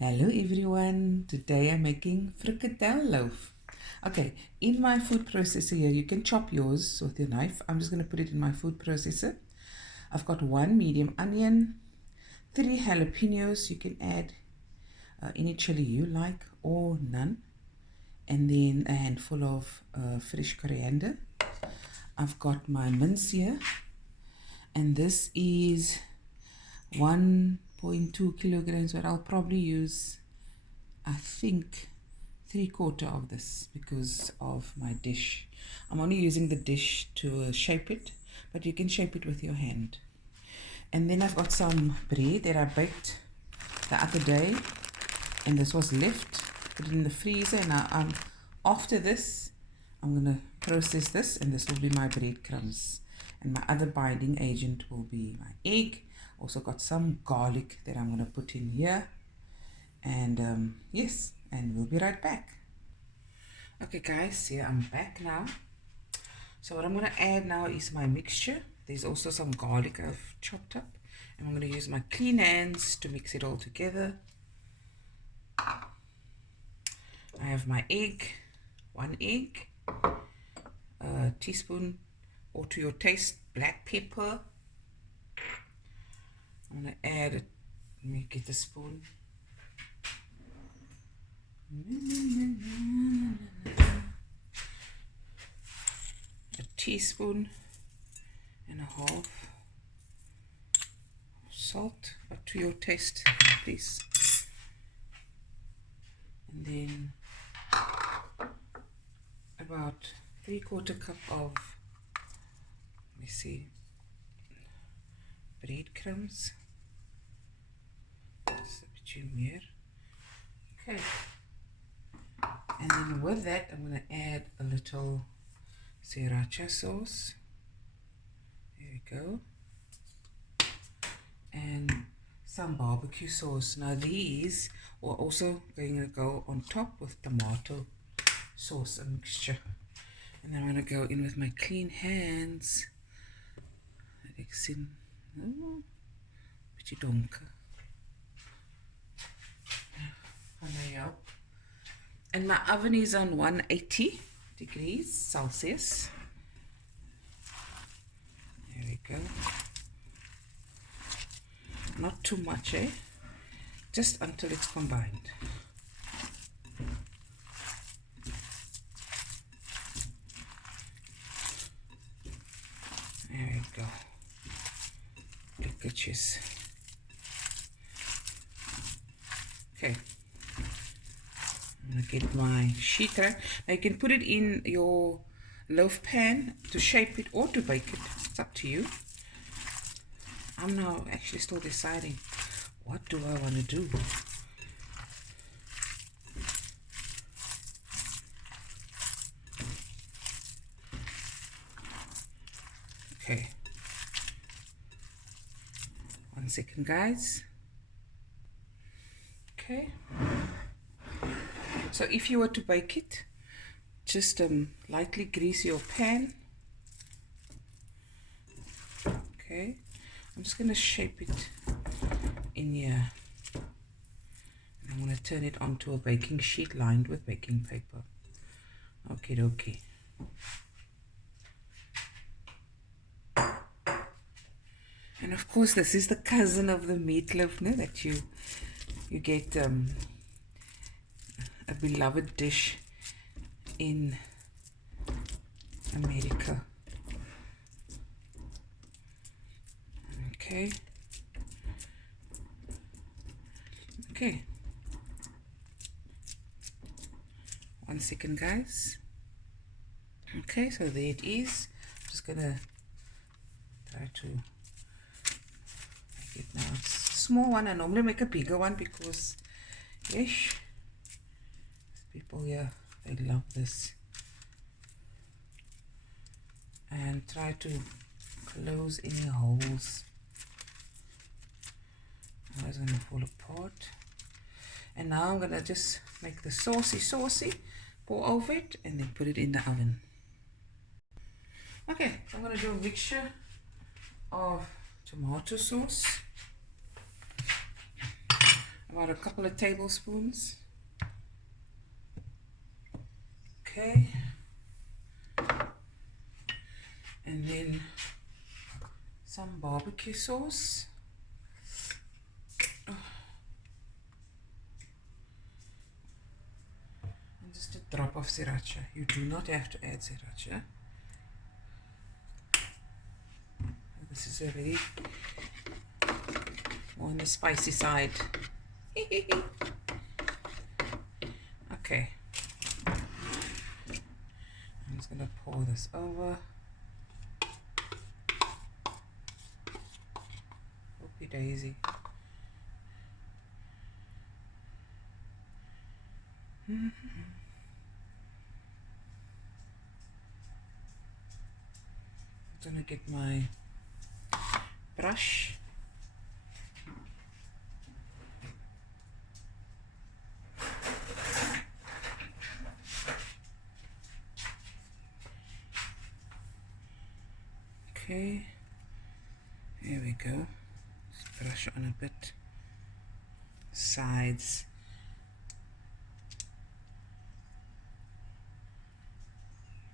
Hello everyone, today I'm making Frikkadel loaf. Okay, in my food processor here, you can chop yours with your knife. I'm just going to put it in my food processor. I've got 1 medium onion, 3 jalapenos, you can add any chili you like or none, and then a handful of fresh coriander. I've got my mince here, and this is 1.2 kilograms, but I'll probably use, I think, 3/4 of this because of my dish. I'm only using the dish to shape it, but you can shape it with your hand. And then I've got some bread that I baked the other day, and this was left. Put it in the freezer, and after this, I'm gonna process this, and this will be my breadcrumbs. And my other binding agent will be my egg. Also got some garlic that I'm gonna put in here. And yes, and we'll be right back. Okay guys, here I'm back now. So what I'm going to add now is my mixture. There's also some garlic I've chopped up, and I'm going to use my clean hands to mix it all together. I have my egg, 1 egg, a teaspoon or to your taste black pepper. I'm going to add it. Let me get the spoon. A teaspoon and a half salt, but to your taste, please. And then about 3/4 cup of, let me see, breadcrumbs. Just a bit more. Okay. And then with that, I'm going to add a little sriracha sauce. There we go. And some barbecue sauce. Now these are also going to go on top with tomato sauce, a mixture. And then I'm going to go in with my clean hands. Bietjie donker. And my oven is on 180 degrees Celsius. There we go. Not too much, just until it's combined. There we go. Look at this. Okay. I'm going to get my sheet rack. Now you can put it in your loaf pan to shape it or to bake it. It's up to you. I'm now actually still deciding, what do I want to do? Okay. 1 second, guys. Okay. So if you were to bake it, just lightly grease your pan. Okay. I'm just going to shape it in here. And I'm going to turn it onto a baking sheet lined with baking paper. Okay, okay. And of course, this is the cousin of the meatloaf, no? That you get a beloved dish in America. Okay. Okay. 1 second, guys. Okay, so there it is. I'm just gonna try to make it now. It's a small one. I normally make a bigger one because, yes, people here, they love this. And try to close any holes. Otherwise it's going to fall apart. And now I'm going to just make the saucy, pour over it, and then put it in the oven. Okay, so I'm going to do a mixture of tomato sauce. I'm about a couple of tablespoons. Okay. And then some barbecue sauce. And just a drop of sriracha. You do not have to add sriracha. This is a very more on the spicy side. Okay. I'm just gonna pour this over. Oopie daisy. I'm gonna get my brush. Okay, here we go. Just brush on a bit. Sides.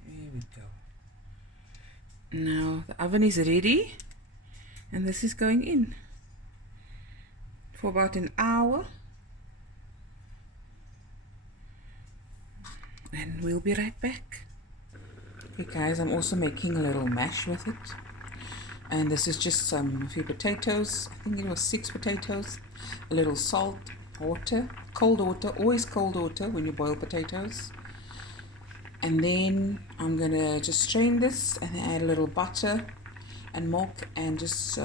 There we go. Now the oven is ready, and this is going in for about an hour, and we'll be right back. Okay guys, I'm also making a little mash with it, and this is just a few potatoes. I think it was 6 potatoes, a little salt, water, cold water, always cold water when you boil potatoes. And then I'm gonna just strain this and add a little butter and milk and just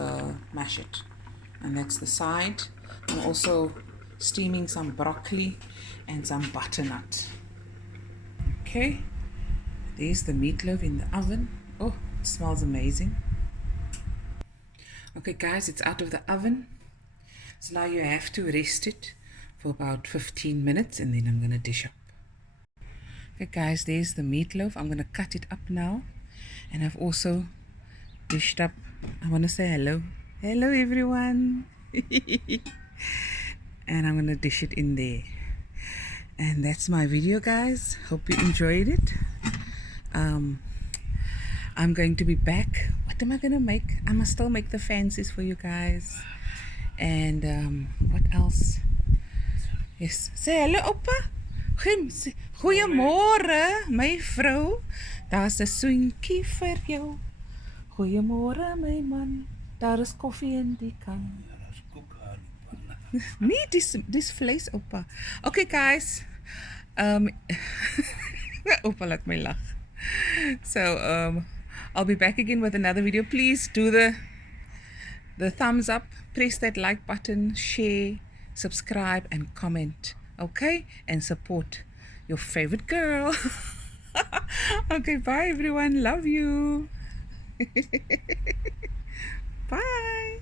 mash it. And that's the side. I'm also steaming some broccoli and some butternut. Okay, there's the meatloaf in the oven. Oh, it smells amazing. Okay guys, it's out of the oven. So now you have to rest it for about 15 minutes and then I'm gonna dish up. Okay guys, there's the meatloaf. I'm gonna cut it up now, and I've also dished up. I want to say hello everyone. And I'm gonna dish it in there, and that's my video guys. Hope you enjoyed it. I'm going to be back. What am I gonna make? I must still make the fancies for you guys. And what else? Yes, say hello Opa. Goeiemôre my vrou, daar's 'n soentjie vir jou. Goeiemôre my man, daar is koffie in die kan. Nee, dis vleis Opa. Okay guys, Opa laat my lag. So I'll be back again with another video. Please do the thumbs up, press that like button, share, subscribe and comment. Okay, and support your favorite girl. Okay, bye everyone, love you. Bye.